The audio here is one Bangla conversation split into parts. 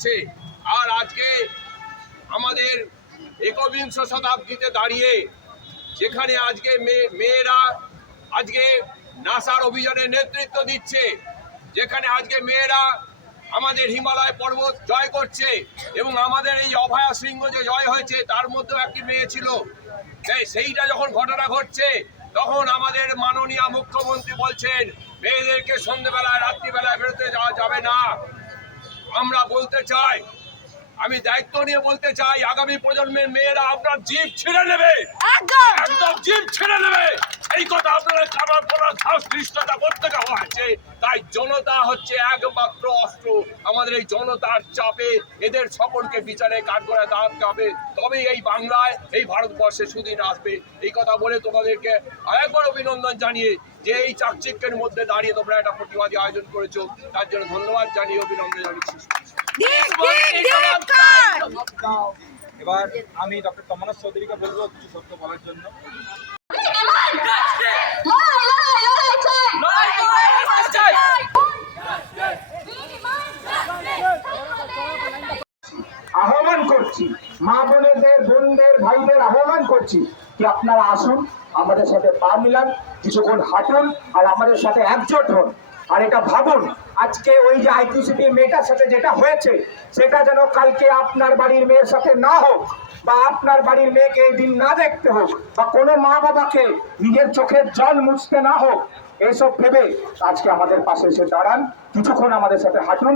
করছে। আর আজকে আমাদের একবিংশ শতাব্দীতে দাঁড়িয়ে যেখানে আজকে মেয়েরা আজকে নাসার অভিযানে নেতৃত্ব দিচ্ছে, যেখানে আজকে মেয়েরা আমাদের হিমালয় পর্বত জয় করছে, এবং আমাদের এই অভয়া শৃঙ্গ যে জয় হয়েছে তার মধ্যেও একটি মেয়ে ছিল, সেইটা যখন ঘটনা ঘটছে তখন আমাদের মাননীয় মুখ্যমন্ত্রী বলছেন মেয়েদেরকে সন্ধ্যেবেলায় রাত্রিবেলায় বেরোতে যাওয়া যাবে না। আমরা বলতে চাই, আমি দায়িত্ব নিয়ে বলতে চাই, আগামী প্রজন্মের মেয়েরা আপনার জীব ছিঁড়ে নেবে, একদম জীব ছিঁড়ে নেবে। এই কথা আপনারা আমার বলার সাহস নিশ্চয়তা করতে দেওয়া হয়েছে। তাই জনতা হচ্ছে একমাত্র অস্ত্র। আমাদের এই জনতার চাপে এদের সকলকে বিচারে কাঠগড়ায় দাঁড়াতে হবে, তবেই এই বাংলায় এই ভারতবর্ষে সুদিন আসবে। এই কথা বলে তোমাদেরকে আরেকবার অভিনন্দন জানিয়ে যে এই চাকচিক্যের মধ্যে দাঁড়িয়ে তোমরা একটা প্রতিবাদী আয়োজন করেছো, তার জন্য ধন্যবাদ জানিয়ে অভিনন্দন জানাচ্ছি। এবার আমি ডক্টর তমনাথ চৌধুরীকে বলবো কিছু সত্য বলার জন্য। আহ্বান করছি, মা বোনেদের, বোনদের, ভাইদের আহ্বান করছি কি আপনারা আসুন, আমাদের সাথে পা মিলান, কিছুক্ষণ হাঁটুন আর আমাদের সাথে একজোট হন। আর এটা ভাবুন, আজকে ওই যে আইকিউসিটি মেয়েটার সাথে যেটা হয়েছে সেটা যেন কালকে আপনার বাড়ির মেয়ের সাথে না হোক, বা আপনার বাড়ির মেয়েকে এই দিন না দেখতে হোক, বা কোনো মা বাবাকে নিজের চোখের জল মুছতে না হোক। এইসব ভেবে আজকে আমাদের পাশে এসে দাঁড়ান, কিছুক্ষণ আমাদের সাথে হাঁটুন।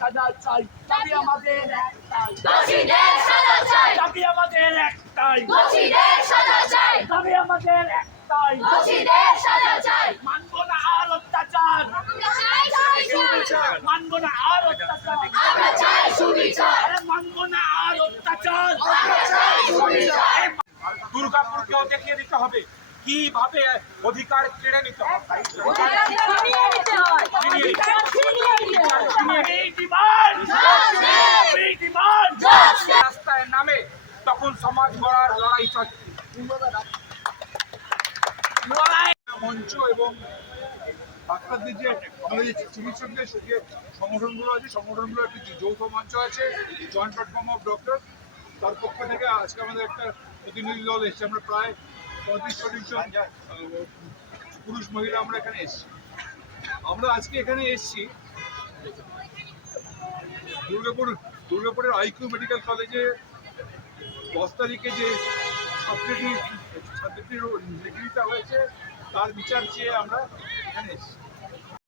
সাজা চাই, দাবি আমাদের একটাই, দোষীদের সাজা চাই, দাবি আমাদের একটাই, দোষীদের সাজা চাই, দাবি আমাদের একটাই, দোষীদের সাজা চাই। মানব না আর অত্যাচার, আমরা চাই সুবিচার, মানব না আর অত্যাচার, আমরা চাই সুবিচার, মানব না আর অত্যাচার, আমরা চাই সুবিচার। দুর্গাপুরকেও দেখিয়ে দিতে হবে কিভাবে অধিকার কেড়ে নিতে হবে। রাস্তায় নামে তখন সমাজ গড়ার লড়াই চলছে। মঞ্চ এবং ডাক্তারদের যে আমাদের চিকিৎসকদের যে সংগঠনগুলো আছে, সংগঠনগুলো একটি যৌথ মঞ্চ আছে, জয়েন্ট প্ল্যাটফর্ম অফ ডক্টর, তার পক্ষ থেকে আজকে আমাদের একটা প্রতিনিধি দল এসছে। আমরা প্রায় 35-40 জন পুরুষ মহিলা আমরা এখানে এসছি। আমরা আজকে এখানে এসছি দুর্গাপুরের আইকিউ মেডিকেল কলেজে 10 তারিখে যে ছাত্রীটির গৃহীতা হয়েছে তার বিচার চেয়ে আমরা এখানে এসছি।